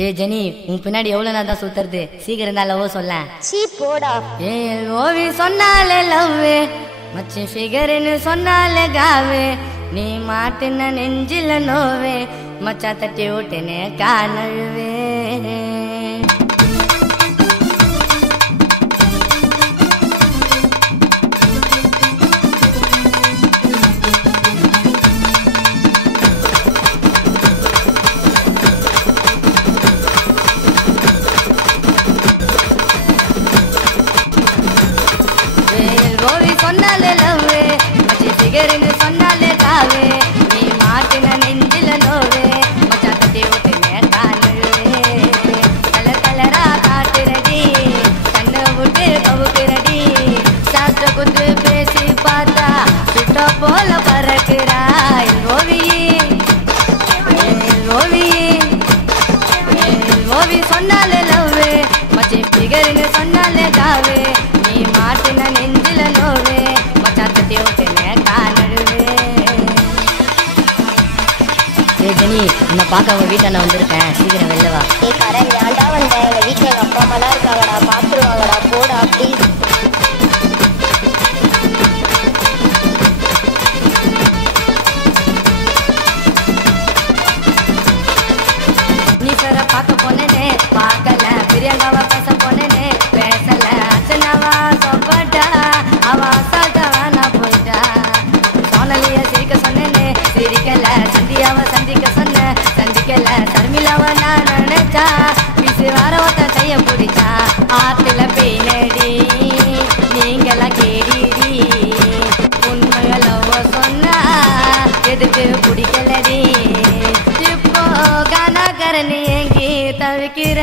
ஏ Jenny, உன் பின்னாடி எவ்வளவு நேரம் தான் சுத்துறது? சீக்கிரம் தான் லவ் சொல்ல. சீ போடா. ஏ ஓவி சொன்னாலே லவ், மச்சி ஃபிகர்னு சொன்னாலே காவு, நீ மாட்டுன நெஞ்சில நோவே, மச்சா தட்டி விட்டுனே காணழுவே. சொன்னாலே லவ்வே, மச்சி ஃபிகர்னு சொன்னாலே காவே, நீ மாட்டின நெஞ்சில நோவே, மச்சா தட்டி விட்டுனே காணழுவே. கலர் கலரா காட்டுறடி, கண்ணை விட்டு கவுக்குறடி, சாஸ்திர குத்து பேசி பார்த்தா சுட்ட போல பறக்குறாய் ஓவியே. ஓவியே ஓவி சொன்னாலே லவ்வே, மச்சி ஃபிகர்னு சொன்னாலே காவே, நீ மாட்டின நெஞ்சில நோவே, மச்சா தட்டி விட்டுனே காணழுவே. ஏ ஜெனி, உன்னை பார்க்க அவங்க வீட்டாண்ட வந்திருக்கேன், சீக்கிரம் வெளில வா. ஏ கரண், ஏன்டா வந்தேன்? எங்க வீட்டுல எங்க அப்பா அம்மா தான் இருக்காங்கடா, பாத்துருவாங்கடா, போடா ப்ளீஸ். நீ சார பார்க்க போனேனே, பார்க்கல. பிரியங்காவா பேச போனேனே, பேசல. அச்சனாவா சொப்பட்டா, அவ அசால்ட்டாவா நான் போயிட்டா. சோனலிய சிரிக்க சொன்னேனே, சிரிக்கல. சந்தியாவ சந்திக்க சொன்ன, சந்திக்கல. சர்மிளாவ நான் நினைச்சா, பிசு வார ஒத்த கைய பிடிச்சா. ஆத்துல பெயினடி, நீங்கெல்லாம் கேடிடி, உண்மையலவ சொன்னா எதுக்கு பிடிக்கலடி. இப்போ கனகரணி எங்கி தவிக்கிற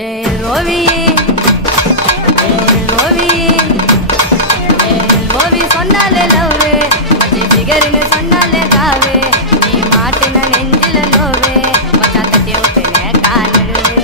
ஏ ரோவியே. ஓவி சொன்னாலே லவ்வே, மச்சி ஃபிகர்னு சொன்னாலே காவே, நீ மாட்டின நெஞ்சில நோவே, மச்சா தட்டி விட்டுனே காணழுவே.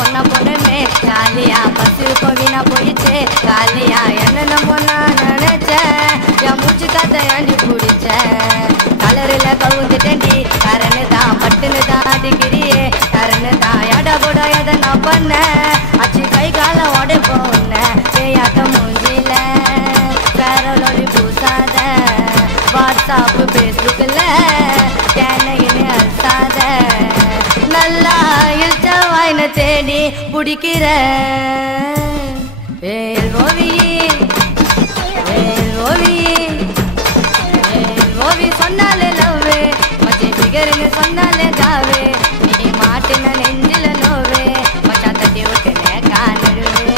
ஒன்னா போனே காலியா, பஸ் இப்போ வீணா போயிடுச்சு காலியா. என்ன போனா நினைச்சேன், என் மூச்சு காத்த ஏண்டி பிடிச்சேன். கலருல கவுந்துட்டேன்டி, கரனு தான் பட்டுன்னு தான் அடிக்கிறியே, கரனு தான் எடா கூட எதை நான் பண்ணேன். அச்சு கை கால உடை போன ஏயாட்ட மூஞ்சில பேரலோடி பூசாத, வாட்ஸ்அப் பேஸ்புக்கில் கேனையின்னு அசாத, நல்லா இழுச்ச வாயின தேடி பிடிக்கிற ஓவி சொன்னாலே லவ்வே, மச்சி ஃபிகர்னு சொன்னாலே காவே, நீ மாட்டின நெஞ்சில நோவே, மச்சா தட்டி விட்டுனே காணழுவே.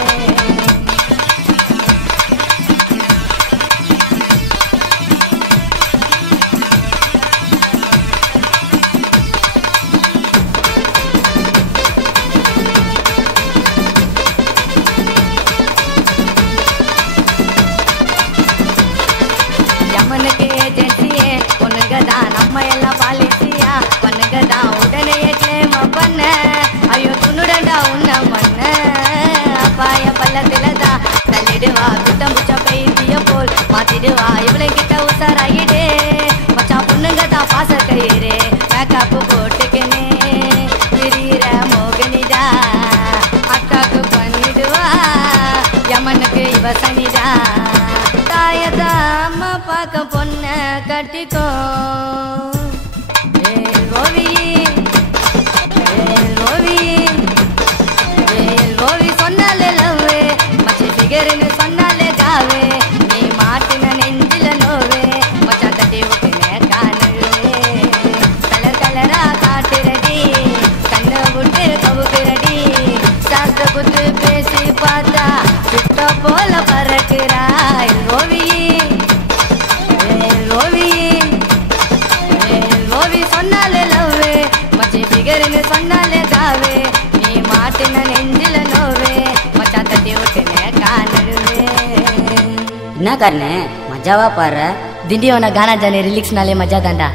யமனுக்கு ஏஜென்சியே பொண்ணுங்கதான், நம்ம எல்லாம் பாலிசியா பொண்ணுங்கதான், உடனே கிளைம் பண்ண. ஐயோ துணுடண்டா உன்ன மண்ண, அப்பாய பள்ளத்துலதான் தள்ளிடுவா, குட்டம் புச்சா பைத்திய போல் மாத்திடுவா. இவ்வளவு கிட்ட உசாராயிடு, மச்சா பொண்ணுங்கதான் பாச கயிறு, மேக்கப்பு போட்டுக்கினே திரியிற மோகனிடா, அட்டாக்கு பண்ணிடுவா யமனுக்கு இவ சனிடா. தாயதா அம்மா பார்க்க பொண்ண கட்டிக்கோ ஓவி சொன்னாலே லவ்வே, மச்சி ஃபிகர்னு சொன்னாலே காவே, நீ மாட்டின நெஞ்சில நோவே, மச்சா தட்டி விட்டுனே காணழுவே. கலர் கலரா காட்டுறடி, கண்ணை விட்டு கவுக்குறடி, சாஸ்திர குத்து பேசி பார்த்தா சுட்ட போல பறக்குறாய் ஓவியே. ஓவி சொன்னாலே லவ்வே, மச்சி ஃபிகர்னு சொன்னாலே காவே, நீ மாட்டின நெஞ்சில நோவே, மச்சா தட்டி விட்டுனே காணழுவே. என்ன காரணே மஜாவா பாரு. திண்டிவன கானா ஜானே ரிலீக்ஸ்னாலே மஜா தாண்டா.